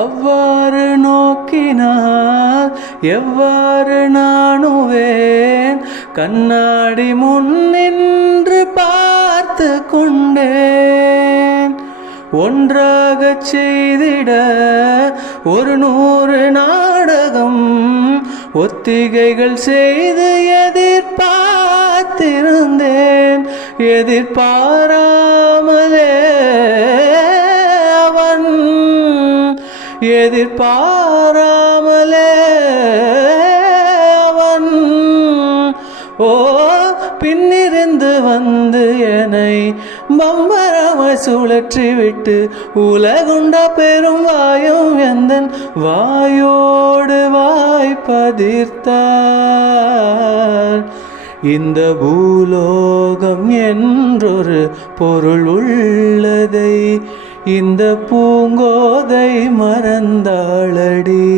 அவ்வாறு நோக்கினால் எவ்வாறு நாணுவேன், கண்ணாடி முன்னின்று பார்த்து கொண்டேன். ஒன்றாக செய்திட 100 நாடகம் ஒத்திகைகள் செய்து எதிர்பார்த்திருந்தேன். எதிர்பாராமலே அவன் பின்னிருந்து வந்து என்னை பம்பரமாய் சுழற்றி விட்டு உலகுண்ட பெரும் வாயும் எந்தன் வாயோடு வாய்ப்பதிர்த்தார். இந்த பூலோகம் என்றொரு பொருள் உள்ளதை இந்த பூங்கோதை மறந்தாளடி.